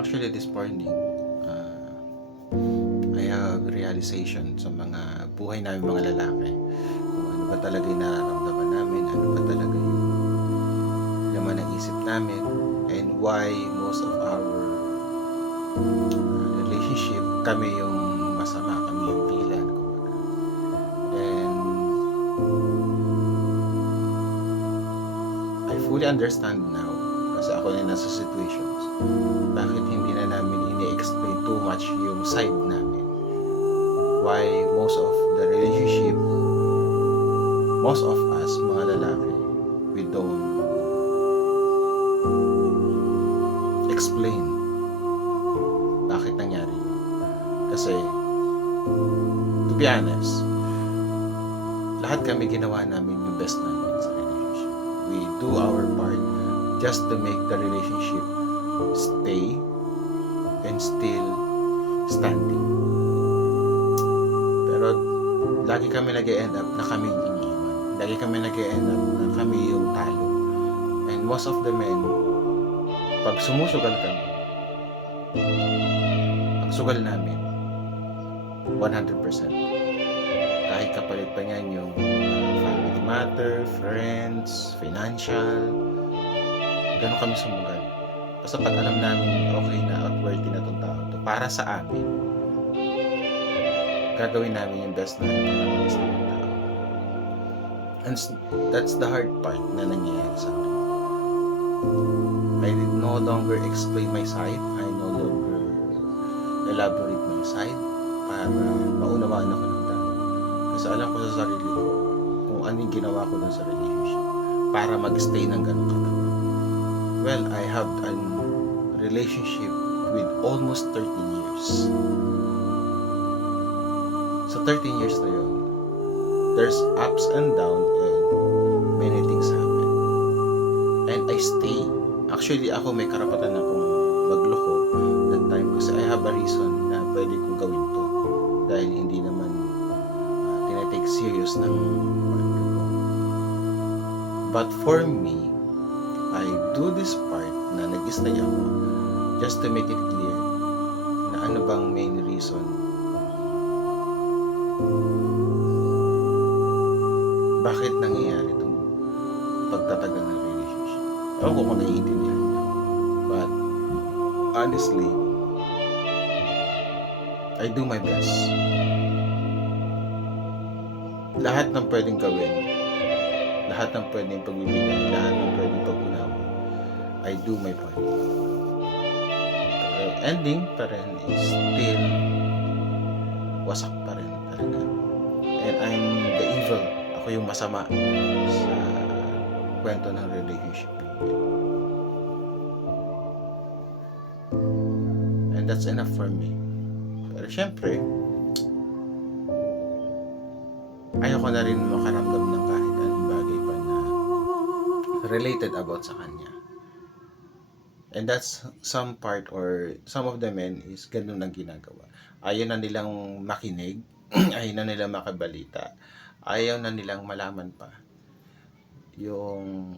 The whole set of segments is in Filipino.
Actually, this morning, I have realization sa mga buhay namin mga lalaki. Kung ano ba talaga yung nararamdaman namin, ano ba talaga yung laman ng isip namin, and why most of our relationship, kami yung masama, kami yung villain, kumbaga. And I fully understand now, kasi ako na nasa situations, bakit hindi na namin ini-explain too much yung side namin. Why most of the relationship, most of us, mga lalaki, we don't explain bakit nangyari yun. Kasi, to be honest, lahat kami ginawa namin yung best namin sa relationship. We do our part just to make the relationship stay and still standing. Pero lagi kami nag-e-end up na kami yung iniiwan. Lagi kami nag-e-end up na kami yung talo. And most of the men, pag sumusugal kami, ang sugal namin 100%. Kahit kapalit pa niyan yung family matter, friends, financial, gano'n kami sumugal. Basta pag alam namin okay na at worthy na itong tao to para sa amin, gagawin namin yung best namin para mag-is na yung tao. And that's the hard part na nangyayari sa akin. I no longer explain my side. I no longer elaborate my side para maunawaan ako ng tao. Kasi alam ko sa sarili ko kung anong ginawa ko dun sa relationship para mag-stay ng ganun katagal. Well, I have a relationship with almost 13 years. Sa 13 years na yun, there's ups and downs and many things happen. And I stay. Actually, ako may karapatan akong magloko that time kasi I have a reason na pwede kong gawin to. Dahil hindi naman tinatake serious ng partner ko. But for me, I do this part na nag-stay ako just to make it clear na ano bang main reason bakit nangyayari itong pagtatagal ng relationship. Ewan ko kung naiintindihan niyo. But honestly, I do my best. Lahat ng pwedeng gawin, lahat ng pwedeng pagbibigay, lahat ng pwedeng pag-unawa, I do my part. Pero ending pa rin is still wasak pa rin talaga. And I'm the evil. Ako yung masama sa kwento ng relationship natin. And that's enough for me. Pero syempre, ayoko na rin makaramdam ng kahit anong bagay pa na related about sa kanya. And that's some part or some of the men is ganun ang ginagawa. Ayaw na nilang makinig, ayaw na nilang makabalita, ayaw na nilang malaman pa yung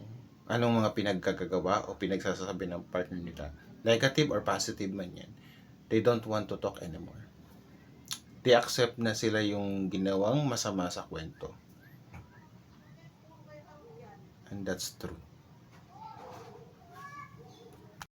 anong mga pinagkagagawa o pinagsasabi ng partner nila. Negative or positive man yan. They don't want to talk anymore. They accept na sila yung ginawang masama sa kwento. And that's true.